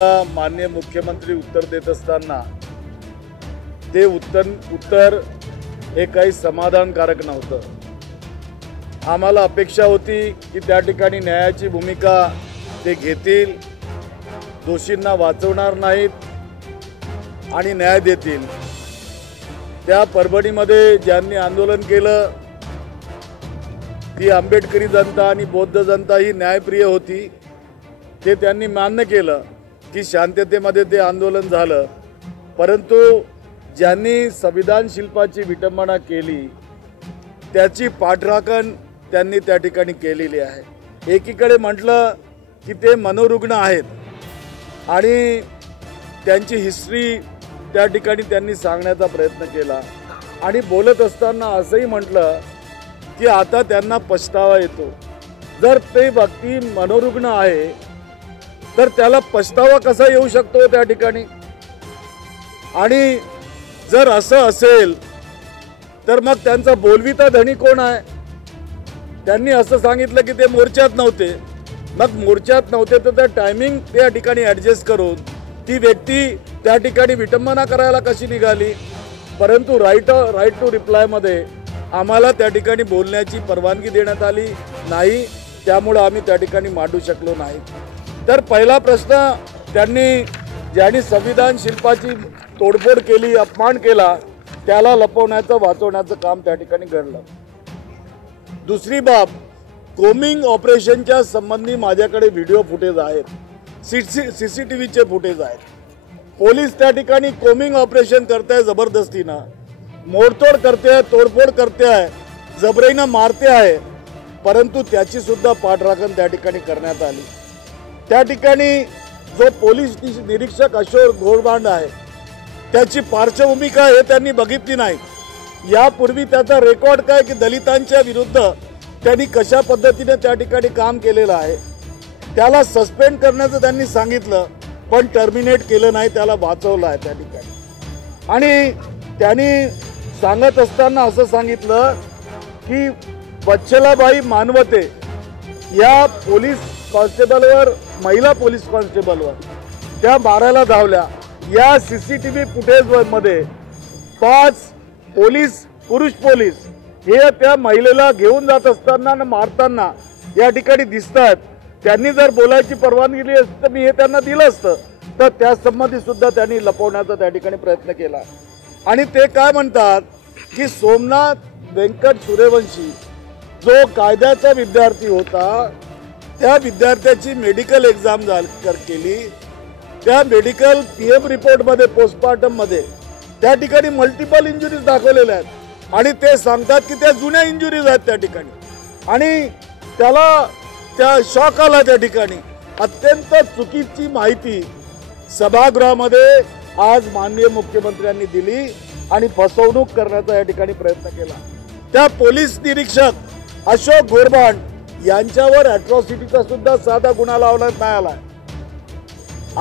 माननीय मुख्यमंत्री उत्तर देत असताना ते उत्तर हे काही समाधानकारक नव्हतं। आम्हाला अपेक्षा होती की त्या ठिकाणी न्यायाची भूमिका ते घेतील, दोषींना वाचवणार नाहीत आणि न्याय देतील। त्या परभणीमध्ये ज्यांनी आंदोलन केलं ती आंबेडकरी जनता आणि बौद्ध जनता ही न्यायप्रिय होती। ते त्यांनी मान्य केलं की शांततेमध्ये ते आंदोलन झालं, परंतु ज्यांनी संविधान शिल्पाची विटंबना केली त्याची पाठराखण त्यांनी त्या ठिकाणी केलेली आहे। एकीकडे म्हटलं की ते मनोरुग्ण आहेत आणि त्यांची हिस्ट्री त्या ठिकाणी त्यांनी सांगण्याचा प्रयत्न केला आणि बोलत असताना असंही म्हटलं की आता त्यांना पछतावा येतो। जर ते व्यक्ती मनोरुग्ण आहे तर त्याला पछतावा कसा येऊ शकतो त्या ठिकाणी? आणि जर असं असेल तर मग त्यांचा बोलविता धनी कोण आहे? त्यांनी असं सांगितलं की ते मोर्चात नव्हते। मग मोर्चात नव्हते तर टायमिंग त्या ठिकाणी ॲडजस्ट करून ती व्यक्ती त्या ठिकाणी विटंबना करायला कशी निघाली? परंतु राईट टू रिप्लायमध्ये आम्हाला त्या ठिकाणी बोलण्याची परवानगी देण्यात आली नाही, त्यामुळे आम्ही त्या ठिकाणी मांडू शकलो नाही। तर पहिला प्रश्न, ज्यांनी संविधान शिल्पाची तोडफोड केली, अपमान केला, त्याला लपवण्याचं वाचवण्याचं काम त्या ठिकाणी घडलं। दुसरी बाब, कोमिंग ऑपरेशनच्या संबंधी माझ्याकडे व्हिडिओ फुटेज आहेत, सीसीटीव्हीचे फुटेज आहेत। पोलीस त्या ठिकाणी कोमिंग ऑपरेशन करते, जबरदस्तीनं मोडतोड करते, तोडफोड करते आहे, जबरीनं मारते आहे, परंतु त्याची सुद्धा पाठराखण त्या ठिकाणी करण्यात आली। त्या ठिकाणी जो पोलीस निरीक्षक अशोक घोरबांड आहे त्याची पार्श्वभूमी काय हे त्यांनी बघितली नाही। यापूर्वी त्याचा रेकॉर्ड काय की दलितांच्या विरुद्ध त्यांनी कशा पद्धतीने त्या ठिकाणी काम केलेलं आहे। त्याला सस्पेंड करण्याचं त्यांनी सांगितलं पण टर्मिनेट केलं नाही, त्याला वाचवलं आहे त्या ठिकाणी। आणि त्यांनी सांगत असताना असं सांगितलं की वत्सलाबाई मानवते या पोलीस कॉन्स्टेबलवर, महिला पोलीस कॉन्स्टेबलवर त्या मारायला धावल्या। या सीसीटीव्ही फुटेजमध्ये 5 पुरुष पोलीस हे त्या महिलेला घेऊन जात असताना मारताना या ठिकाणी दिसतात। त्यांनी जर बोलायची परवानगी दिली असती तर मी हे त्यांना दिलं असतं, तर त्या संबंधी सुद्धा त्यांनी लपवण्याचा त्या ठिकाणी प्रयत्न केला। आणि ते काय म्हणतात की सोमनाथ व्यंकट सूर्यवंशी जो कायद्याचा विद्यार्थी होता, त्या विद्यार्थ्याची मेडिकल एक्झाम केली, त्या मेडिकल पीएम रिपोर्टमध्ये पोस्टमार्टममध्ये त्या ठिकाणी मल्टिपल इंजुरीज दाखवलेल्या आहेत आणि ते सांगतात की त्या जुन्या इंजुरीज आहेत त्या ठिकाणी। आणि त्याला त्या शॉक आला त्या ठिकाणी। अत्यंत चुकीची माहिती सभागृहामध्ये आज माननीय मुख्यमंत्र्यांनी दिली आणि फसवणूक करण्याचा या ठिकाणी प्रयत्न केला। त्या पोलीस निरीक्षक अशोक घोरबांड यांच्यावर अॅट्रॉसिटीचा सुद्धा साधा गुन्हा लावण्यात नाही आला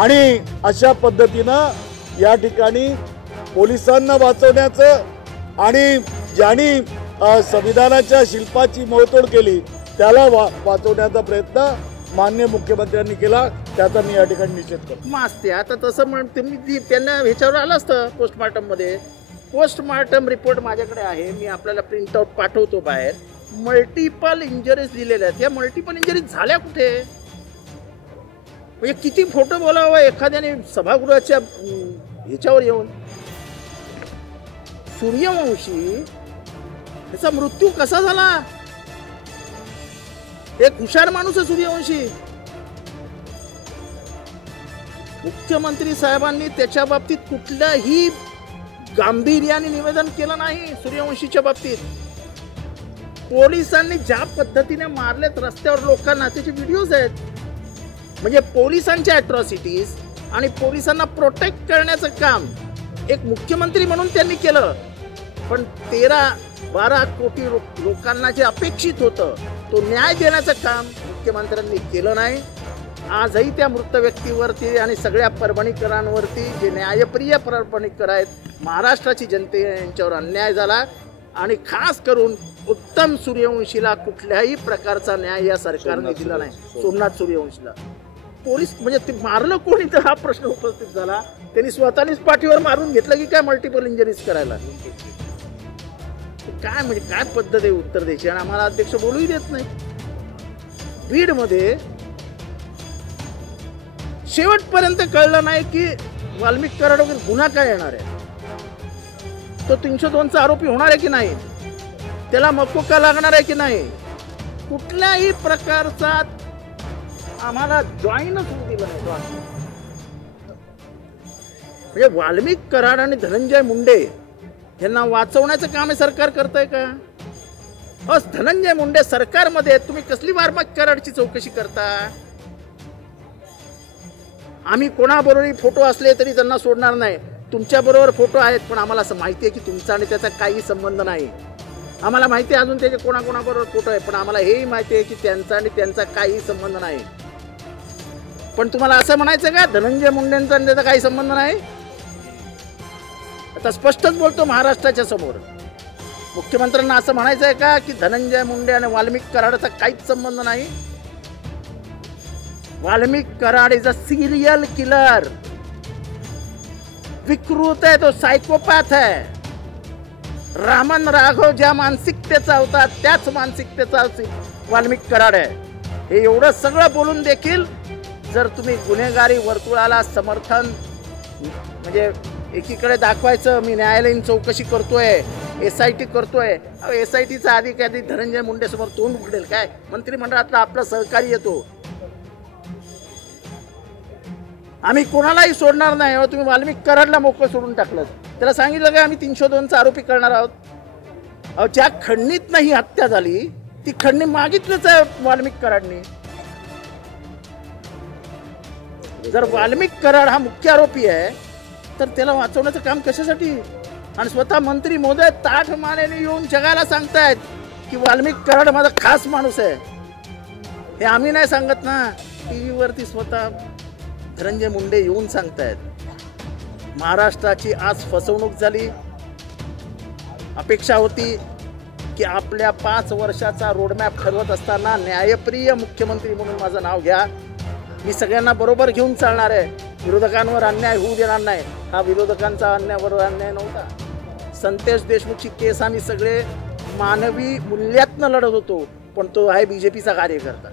आणि अशा पद्धतीनं या ठिकाणी पोलिसांना वाचवण्याचं आणि ज्यांनी संविधानाच्या शिल्पाची मोडतोड केली त्याला वाचवण्याचा प्रयत्न माननीय मुख्यमंत्र्यांनी केला, त्याचा मी या ठिकाणी निषेध करतो। मास्ते आता तसं म्हणते मी त्यांना ह्याच्यावर आलं असतं पोस्टमार्टममध्ये। पोस्टमार्टम रिपोर्ट माझ्याकडे आहे, मी आपल्याला प्रिंटआउट पाठवतो बाहेर। मल्टिपल इंजरीज दिलेल्या आहेत। या मल्टिपल इंजरीज झाल्या कुठे? म्हणजे किती फोटो बोलावं एखाद्याने सभागृहाच्या ह्याच्यावर येऊन? सूर्यवंशी त्याचा मृत्यू कसा झाला? एक हुशार माणूस आहे सूर्यवंशी। मुख्यमंत्री साहेबांनी त्याच्या बाबतीत कुठल्याही गांभीर्याने निवेदन केलं नाही। सूर्यवंशीच्या बाबतीत पोलिसांनी ज्या पद्धतीने मारलेत रस्त्यावर लोकांना, त्याचे व्हिडिओज आहेत। म्हणजे पोलिसांच्या अॅट्रॉसिटीज आणि पोलिसांना प्रोटेक्ट करण्याचं काम एक मुख्यमंत्री म्हणून त्यांनी केलं, पण 13-12 कोटी लोकांना जे अपेक्षित होतं तो न्याय देण्याचं काम मुख्यमंत्र्यांनी केलं नाही। आजही त्या मृत व्यक्तीवरती आणि सगळ्या परभणीकरांवरती जे न्यायप्रिय परभणीकर आहेत, महाराष्ट्राची जनते यांच्यावर अन्याय झाला आणि खास करून उत्तम सूर्यवंशीला कुठल्याही प्रकारचा न्याय या सरकारने दिला नाही, सोमनाथ सूर्यवंशीला। पोलीस म्हणजे ते मारलं कोणी, तर हा प्रश्न उपस्थित झाला. त्यांनी स्वतःनीच पाठीवर मारून घेतलं की काय मल्टिपल इंजरीज करायला? काय म्हणजे काय पद्धत आहे उत्तर द्यायची? आणि आम्हाला अध्यक्ष बोलूही देत नाही. बीडमध्ये शेवटपर्यंत कळलं नाही की वाल्मिक कराडवर गुन्हा काय येणार आहे. तो 302चा आरोपी होणार आहे की नाही, त्याला मकोका लागणार आहे की नाही, कुठल्याही प्रकारचा आम्हाला जॉईनच होऊ दिलं नाही. म्हणजे वाल्मिक कराड आणि धनंजय मुंडे यांना वाचवण्याचं काम हे सरकार करतंय का? धनंजय मुंडे सरकारमध्ये तुम्ही कसली वाल्मिक कराडची चौकशी करता? आम्ही कोणाबरोबरही फोटो असले तरी त्यांना सोडणार नाही. तुमच्या बरोबर फोटो आहेत, पण आम्हाला असं माहिती आहे की तुमचा आणि त्याचा काही संबंध नाही. आम्हाला माहिती आहे अजून त्याचे कोणाकोणाबरोबर फोटो आहे, पण आम्हाला हेही माहिती आहे की त्यांचा आणि त्यांचा काही संबंध नाही. पण तुम्हाला असं म्हणायचं का धनंजय मुंडेंचा आणि त्याचा काही संबंध नाही? आता स्पष्टच बोलतो महाराष्ट्राच्या समोर. मुख्यमंत्र्यांना असं म्हणायचं आहे का की धनंजय मुंडे आणि वाल्मिक कराडचा काहीच संबंध नाही? Valmik Karad is a serial killer. विकृत आहे तो, सायकोपॅथ आहे. रामन राघव ज्या मानसिकतेचा होता त्याच मानसिकतेचा वाल्मिक कराड आहे. हे एवढं सगळं बोलून देखील जर तुम्ही गुन्हेगारी वर्तुळाला समर्थन म्हणजे एकीकडे दाखवायचं मी न्यायालयीन चौकशी करतोय, SIT करतोय. SITचा अधिकारी धनंजय मुंडे समोर तोंड उघडेल काय? मंत्रिमंडळातला आपला सहकारी येतो. आम्ही कोणालाही सोडणार नाही. तुम्ही वाल्मिक कराडला मोकळं सोडून टाकलं, त्याला सांगितलं का आम्ही 302चा आरोपी करणार आहोत. ज्या खंडणीतनं ही हत्या झाली ती खंडणी मागितलीच आहे वाल्मिक कराडनी. जर वाल्मिक कराड हा मुख्य आरोपी आहे तर त्याला वाचवण्याचं काम कशासाठी? आणि स्वतः मंत्री महोदय ताठ मानेने येऊन जगाला सांगतायत की वाल्मिक कराड माझा खास माणूस आहे. हे आम्ही नाही सांगत ना, टीव्हीवरती स्वतः धनंजय मुंडे येऊन सांगतायत. महाराष्ट्राची आज फसवणूक झाली. अपेक्षा होती की आपल्या 5 वर्षाचा रोडमॅप ठरवत असताना न्यायप्रिय मुख्यमंत्री म्हणून माझं नाव घ्या. मी सगळ्यांना बरोबर घेऊन चालणार आहे. विरोधकांवर अन्याय होऊ देणार नाही. हा विरोधकांचा अन्यायाबरोबर अन्याय नव्हता. संतेश देशमुखची केस आम्ही सगळे मानवी मूल्यातनं लढत होतो, पण तो आहे BJPचा कार्यकर्ता.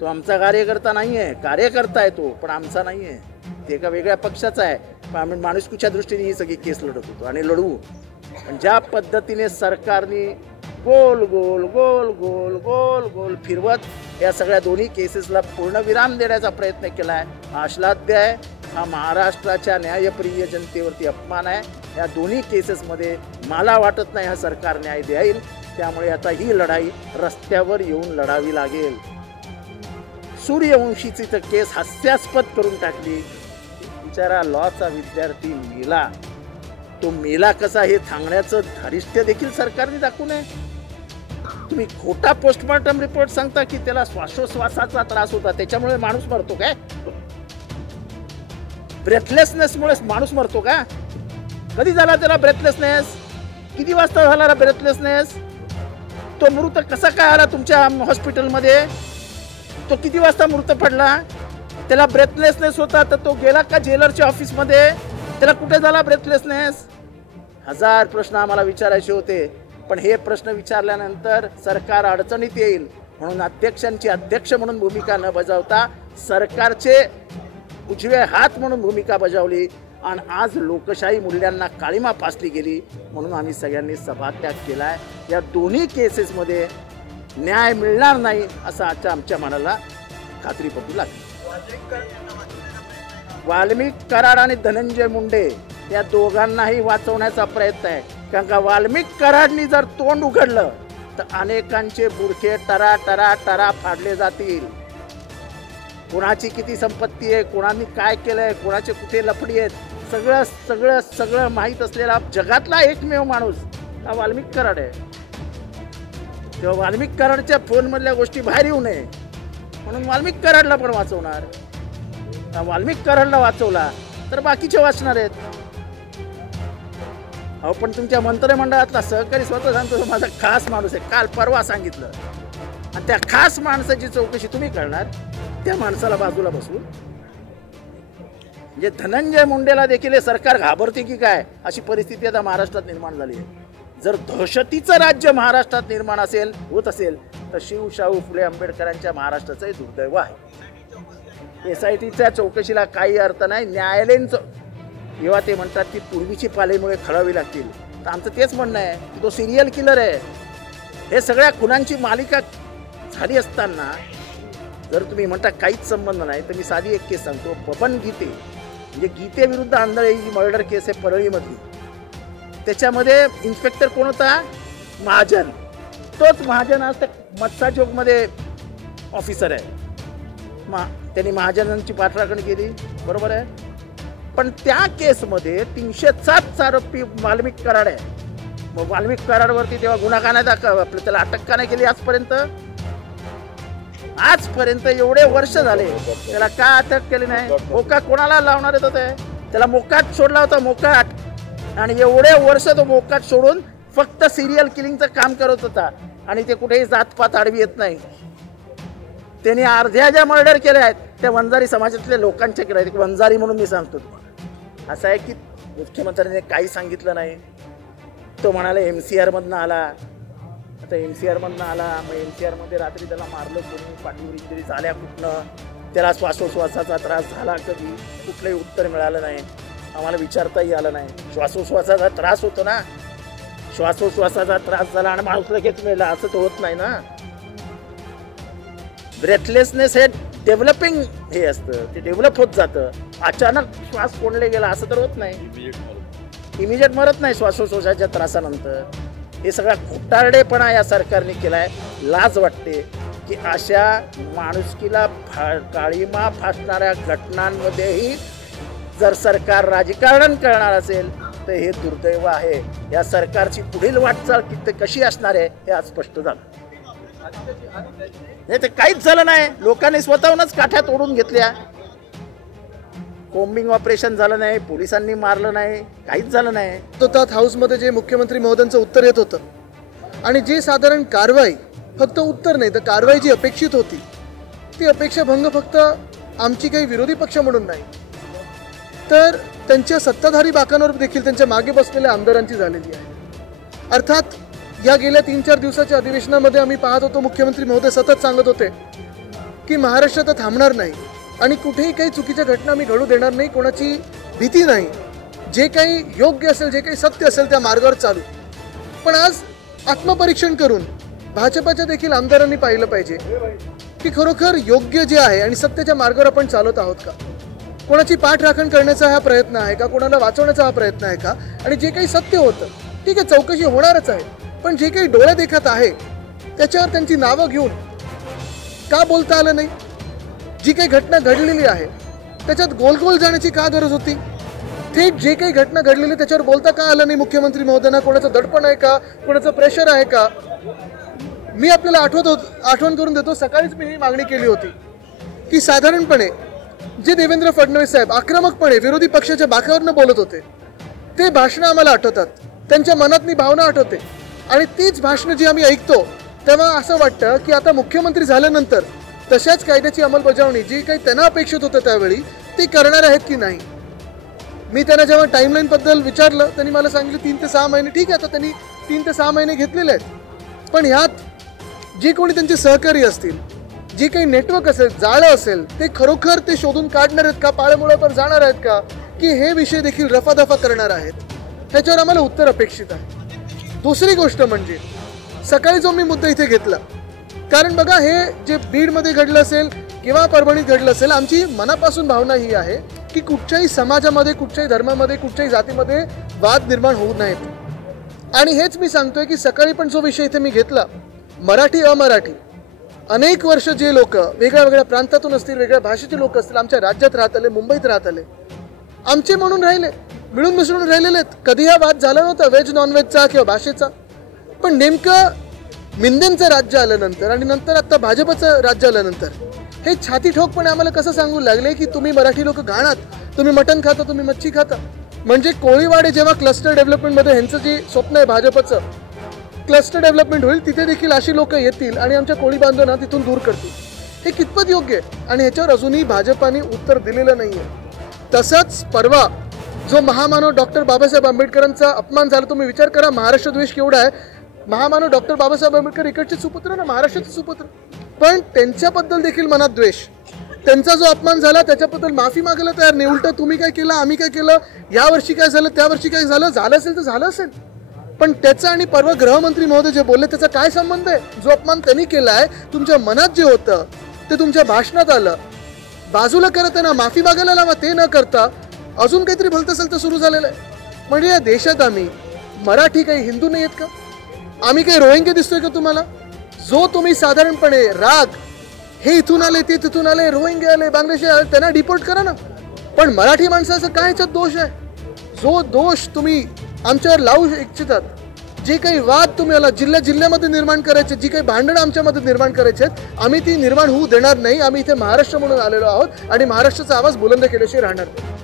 तो आमचा कार्यकर्ता नाही आहे. कार्यकर्ता आहे तो, पण आमचा नाही आहे. ते एका वेगळ्या पक्षाचा आहे. पण आम्ही माणुसकीच्या दृष्टीने ही सगळी केस लढत होतो आणि लढवू. पण ज्या पद्धतीने सरकारने गोल गोल गोल गोल गोल गोल फिरवत या सगळ्या दोन्ही केसेसला पूर्णविराम देण्याचा प्रयत्न केला आहे, हा अश्लाघ्य आहे. हा महाराष्ट्राच्या न्यायप्रिय जनतेवरती अपमान आहे. या दोन्ही केसेसमध्ये मला वाटत नाही हा सरकार न्याय देईल. त्यामुळे आता ही लढाई रस्त्यावर येऊन लढावी लागेल. सूर्यवंशीची तर केस हास्यास्पद करून टाकली. बिचारा लॉचा विद्यार्थी मेला. तो मेला कसा हे सांगण्याचं धारिष्ट्य देखील सरकारने दाखवू नये. तुम्ही खोटा पोस्टमॉर्टम रिपोर्ट सांगता की त्याला श्वासोश्वासाचा त्रास होता त्याच्यामुळे माणूस मरतो काय? ब्रेथलेसनेसमुळे माणूस मरतो का? कधी झाला त्याला ब्रेथलेसनेस? किती वाजता झाला ब्रेथलेसनेस? तो मृत कसा काय आला तुमच्या हॉस्पिटलमध्ये? तो किती वाजता मृत पडला? त्याला ब्रेथलेसनेस होता तर तो गेला का जेलरच्या ऑफिसमध्ये? त्याला कुठे झाला ब्रेथलेसनेस? 1000 प्रश्न आम्हाला विचारायचे होते. पण हे प्रश्न विचारल्यानंतर सरकार अडचणीत येईल म्हणून अध्यक्षांची अध्यक्ष म्हणून भूमिका न बजावता सरकारचे उजवे हात म्हणून भूमिका बजावली. आणि आज लोकशाही मूल्यांना काळिमा फासली गेली म्हणून आम्ही सगळ्यांनी सभात्याग केला आहे. या दोन्ही केसेसमध्ये न्याय मिळणार नाही असं आमच्या मनाला खात्री पटू लागली. वाल्मिक कराड आणि धनंजय मुंडे या दोघांनाही वाचवण्याचा प्रयत्न आहे. कारण का वाल्मिक कराडनी जर तोंड उघडलं तर अनेकांचे बुरखे टरा टरा टरा फाडले जातील. कोणाची किती संपत्ती आहे, कोणाने काय केलंय, कोणाचे कुठे लफडी आहेत, सगळं सगळं सगळं माहीत असलेला जगातला एकमेव माणूस हा वाल्मिक कराड आहे. तेव्हा वाल्मिक कराडच्या फोनमधल्या गोष्टी बाहेर येऊ नये म्हणून वाल्मिक कराडला पण वाचवणार. वाल्मिक कराडला वाचवला तर बाकीचे वाचणार आहेत. अहो पण तुमच्या मंत्रिमंडळातला सहकारी स्वतः सांगतो माझा खास माणूस आहे. काल परवा सांगितलं आणि त्या खास माणसाची चौकशी तुम्ही करणार. त्या माणसाला बाजूला बसून म्हणजे धनंजय मुंडेला देखील हे सरकार घाबरते की काय अशी परिस्थिती आता महाराष्ट्रात निर्माण झाली आहे. जर दहशतीचं राज्य महाराष्ट्रात निर्माण होत असेल तर शिवशाहू फुले आंबेडकरांच्या महाराष्ट्राचं दुर्दैव आहे. SITच्या चौकशीला काही अर्थ नाही. न्यायालयीन जेव्हा ते म्हणतात की पूर्वीची पालेमुळे खळावी लागतील, तर आमचं तेच म्हणणं आहे की तो सिरियल किलर आहे. हे सगळ्या खुनांची मालिका झाली असताना जर तुम्ही म्हणता काहीच संबंध नाही, तर मी साधी एक केस सांगतो. बबन गीते म्हणजे गीते विरुद्ध आंधळे ही मर्डर केस आहे परळीमधली. त्याच्यामध्ये इन्स्पेक्टर कोण होता? महाजन. तोच महाजन आज त्या मत्सा चौकमध्ये ऑफिसर आहे. त्यांनी महाजनांची पाठराखण केली, बरोबर आहे. पण त्या केसमध्ये 307 आरोपी वाल्मिक कराड आहे. मग वाल्मिक कराडवरती तेव्हा गुन्हा का नाही आपलं त्याला अटक का नाही केली आजपर्यंत एवढे वर्ष झाले त्याला का अटक केली नाही? मोकाट कोणाला लावणार येत होते? त्याला मोकाट सोडला होता, मोकाट. आणि एवढे वर्ष तो मोकाट सोडून फक्त सिरियल किलिंगचं काम करत होता आणि ते कुठेही जातपात आडवी येत नाही. त्यांनी अर्ध्या ज्या मर्डर केल्या आहेत त्या वंजारी समाजातल्या लोकांच्या केल्या आहेत. वंजारी म्हणून मी सांगतो. असं आहे की मुख्यमंत्र्यांनी काही सांगितलं नाही. तो म्हणाला MCR मधनं आला. आता MCR मधनं आला, मग MCR मध्ये रात्री त्याला मारलं कोणी, पाठीवर इंजुरी झाल्या कुठनं, त्याला श्वासोश्वासाचा त्रास झाला कधी, कुठलंही उत्तर मिळालं नाही. आम्हाला विचारताही आलं नाही. श्वासोश्वासाचा त्रास होतो ना, श्वासोश्वासाचा त्रास झाला आणि माणूस लगेच मिळाला असं तर होत नाही ना. ब्रेथलेसनेस हे डेव्हलपिंग हे असतं, ते डेव्हलप होत जातं. अचानक श्वास कोंडले गेला असं तर होत नाही. इमिजिएट मरत नाही श्वासोश्वासाच्या त्रासानंतर. हे सगळा खोटारडेपणा या सरकारने केलाय. लाज वाटते की अशा माणुसकीला काळीमा फासणाऱ्या घटनांमध्येही जर सरकार राजकारण करणार असेल तर हे दुर्दैव आहे. या सरकारची पुढील वाटचाल कशी असणार आहे हे आज स्पष्ट झालं. नाही तर काहीच झालं नाही. लोकांनी स्वतःहूनच काठ्या तोडून घेतल्या. कोम्बिंग ऑपरेशन झालं नाही, पोलिसांनी मारलं नाही, काहीच झालं नाही. तो त्यात हाऊसमध्ये जे मुख्यमंत्री महोदयांचं उत्तर येत होतं आणि जे साधारण कारवाई, फक्त उत्तर नाही तर कारवाई जी अपेक्षित होती ती अपेक्षाभंग फक्त आमची काही विरोधी पक्ष म्हणून नाही तर त्यांच्या सत्ताधारी बाकांवर देखील त्यांच्या मागे बसलेल्या आमदारांची झालेली आहे. अर्थात या गेल्या 3-4 दिवसाच्या अधिवेशनामध्ये आम्ही पाहत होतो मुख्यमंत्री महोदय सतत सांगत होते की महाराष्ट्र आता थांबणार नाही आणि कुठेही काही चुकीच्या घटना आम्ही घडू देणार नाही, कोणाची भीती नाही, जे काही योग्य असेल, जे काही सत्य असेल त्या मार्गावर चालू. पण आज आत्मपरीक्षण करून भाजपाच्या देखील आमदारांनी पाहिलं पाहिजे की खरोखर योग्य जे आहे आणि सत्याच्या मार्गावर आपण चालत आहोत का? कोणाची पाठराखण करण्याचा हा प्रयत्न आहे का? कोणाला वाचवण्याचा हा प्रयत्न आहे का? आणि जे काही सत्य होतं ठीक आहे, चौकशी होणारच आहे, पण जे काही डोळ्या देखत आहे त्याच्यावर त्यांची नावं घेऊन का बोलता आलं नाही? जी काही घटना घडलेली आहे त्याच्यात गोल जाण्याची का गरज होती? थेट जे काही घटना घडलेली त्याच्यावर बोलता का आलं नाही मुख्यमंत्री महोदयांना? कोणाचं दडपण आहे का? कोणाचं प्रेशर आहे का? मी आपल्याला आठवण करून देतो, सकाळीच मी ही मागणी केली होती की साधारणपणे जे देवेंद्र फडणवीस साहेब आक्रमकपणे विरोधी पक्षाच्या बाकावरनं बोलत होते ते भाषणं आम्हाला आठवतात, त्यांच्या मनातली भावना आठवते आणि तीच भाषणं जी आम्ही ऐकतो तेव्हा असं वाटतं की आता मुख्यमंत्री झाल्यानंतर तशाच कायद्याची अंमलबजावणी जी काही त्यांना अपेक्षित होतं त्यावेळी ती करणार आहेत की नाही. मी त्यांना जेव्हा टाईमलाईनबद्दल विचारलं त्यांनी मला सांगितलं 3 ते 6 महिने. ठीक आहे, आता त्यांनी 3 ते 6 महिने घेतलेले आहेत, पण ह्यात जे कोणी त्यांचे सहकारी असतील, जे काही नेटवर्क असेल, जाळं असेल, ते खरोखर ते शोधून काढणार आहेत का? पाळमुळावर जाणार आहेत का? की हे विषय देखील रफादफा करणार आहेत? ह्याच्यावर आम्हाला उत्तर अपेक्षित आहे. दुसरी गोष्ट म्हणजे सकाळी जो मी मुद्दा इथे घेतला, कारण बघा हे जे बीडमध्ये घडलं असेल किंवा परभणीत घडलं असेल, आमची मनापासून भावना ही आहे की कुठच्याही समाजामध्ये, कुठच्याही धर्मामध्ये, कुठच्याही जातीमध्ये वाद निर्माण होऊ नयेत. आणि हेच मी सांगतोय की सकाळी पण जो विषय इथे मी घेतला, मराठी अमराठी, अनेक वर्ष जे लोक वेगळ्या वेगळ्या प्रांतातून असतील, वेगळ्या भाषेचे लोक असतील, आमच्या राज्यात राहत आले, मुंबईत राहत आले, आमचे म्हणून राहिले, मिळून मिसळून राहिलेले आहेत. कधी हा वाद झाला नव्हता व्हेज नॉनव्हेजचा किंवा भाषेचा, पण नेमकं मिंदेंचं राज्य आल्यानंतर आणि नंतर आता भाजपचं राज्य आल्यानंतर हे छाती ठोकपणे आम्हाला कसं सांगू लागले की तुम्ही मराठी लोक घाणात, तुम्ही मटण खाता, तुम्ही मच्छी खाता. म्हणजे कोळीवाडे जेव्हा क्लस्टर डेव्हलपमेंटमध्ये ह्यांचं जे स्वप्न आहे भाजपचं, क्लस्टर डेव्हलपमेंट होईल, तिथे देखील अशी लोक येतील आणि आमच्या कोळी बांधवांना तिथून दूर करतील. हे कितपत योग्य आहे आणि ह्याच्यावर अजूनही भाजपाने उत्तर दिलेलं नाहीये. तसंच परवा जो महामानव डॉक्टर बाबासाहेब आंबेडकरांचा अपमान झाला, तुम्ही विचार करा महाराष्ट्र द्वेष केवढा आहे. महामानव डॉक्टर बाबासाहेब आंबेडकर इकडचे सुपुत्र ना, महाराष्ट्राचे सुपुत्र, पण त्यांच्याबद्दल देखील मनात द्वेष. त्यांचा जो अपमान झाला त्याच्याबद्दल माफी मागायला तयार नाही. उलट तुम्ही काय केलं, आम्ही काय केलं, या वर्षी काय झालं, त्या वर्षी काय झालं, झालं असेल तर झालं असेल. पण त्याचा आणि परवा गृहमंत्री महोदय जे बोलले त्याचा काय संबंध आहे. जो अपमान त्यांनी केला आहे, तुमच्या मनात जे होतं ते तुमच्या भाषणात आलं, बाजूला करत आहे ना, माफी मागायला लावा. ते न करता अजून काहीतरी भलतं असेल तर सुरू झालेलं आहे. म्हणजे या देशात आम्ही मराठी काही हिंदू नाही आहेत का, आम्ही काही रोहिंगे दिसतोय का तुम्हाला. जो तुम्ही साधारणपणे राग, हे इथून आले ते तिथून आले, रोहिंगे आले, बांगलादेशी आले, त्यांना डिपोर्ट करा ना. पण मराठी माणसाचा काय ह्याच्यात दोष आहे. जो दोष तुम्ही आमच्यावर लावू इच्छितात, जे काही वाद तुम्ही आला जिल्ह्यामध्ये निर्माण करायचे, जी काही भांडणं आमच्यामध्ये निर्माण करायचे आहेत, आम्ही ती निर्माण होऊ देणार नाही. आम्ही इथे महाराष्ट्र म्हणून आलेलो आहोत आणि महाराष्ट्राचा आवाज बुलंद केल्याशिवाय राहणार नाही.